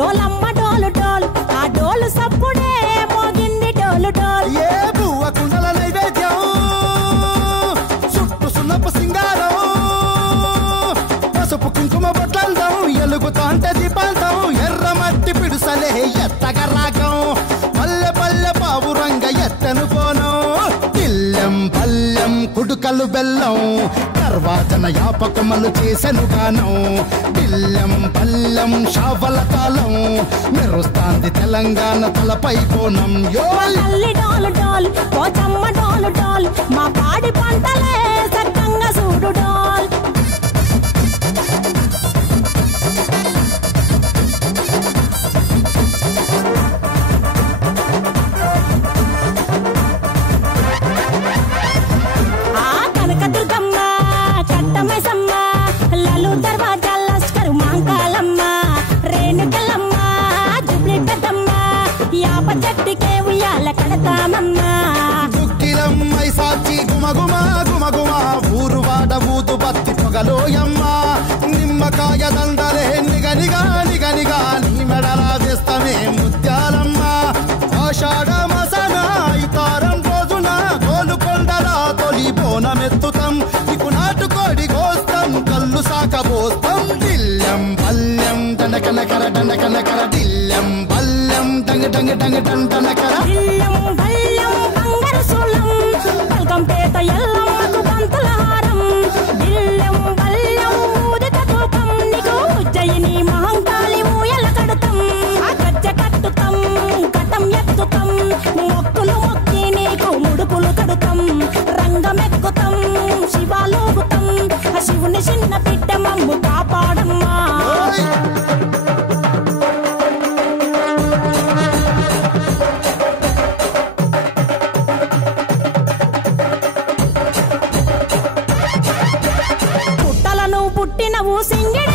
డోలమ్మ డోలు డోలు ఆ డోలు సప్పుడే మోగింది డోలు డోలు ఏ బువ్వ కుండల నైవేద్యం చుట్టు సున్నపు సింగారం పసుపు కుంకుమ బొట్లందం ఎలుగుతాంటే దీపాంతం ఎర్ర మట్టి పిడుసలే ఎత్తగ రాగం పల్లె పల్లె పావురంగ ఎత్తను పోనం తిల్లెం పల్లెం కుడుకలు బెల్లం తర్వాతన యాపకమలు చేసెను గానం తిల్లెం పల్లెం షావల కాలం మెరుస్తాంది తెలంగాణ తలపై కోణం తల్లి డోలు డోలు పోచమ్మ డోలు డోలు మా పాడి పంటలే సక్కంగా చూడు డోల్ కనకదుర్గమ్మ కట్టమైసమ్మ లలు దర్వాజా లస్కరు మాంకాలమ్మ రేణుకలమ్మ జుబ్లి పెద్దమ్మ యాప చెట్టుకే ఉయ్యాల కడతామమ్మ దుక్కిలమ్మై సాచి గుమగుమ గుమగుమ ఊరు వాడ ఊదు బత్తి పొగలోయమ్మ నిమ్మకాయ దండలే నిగనిగా నిగనిగా నీ మెడలా వేస్తమే ముత్యాలమ్మ ఆషాఢ మసన ఇతారం రోజున గోలుకొండలా తొలి బోనమెత్తుతాం నీకు నాటుకోడి కోస్తాం కళ్ళు సాకబోస్తాం దిల్లెం పల్లెం దండకనకర దండకనకర దిల్లెం పల్లెం డంగ డంగ డంగ డండనకర దిల్లెం బల్లెం బంగారు సూలం పల్కంపేట ఎల్లమ్మకు పంతుల హారం దిల్లెం బల్లెం ఊదిత తూకం నీకు ఉజ్జయిని మహంకాళి ఊయల కడుతాం ఆ గజ్జ కట్టుతాం కటం ఎత్తుతాం మొక్కులు మొక్కి నీకు ముడుపులు కడుతాం రంగమెక్కుతాం శివాలోగుతాం ఆ శివుని చిన్న బిడ్డ మమ్ము కాపాడమ్మా పుట్టలను పుట్టినవు సింగిడి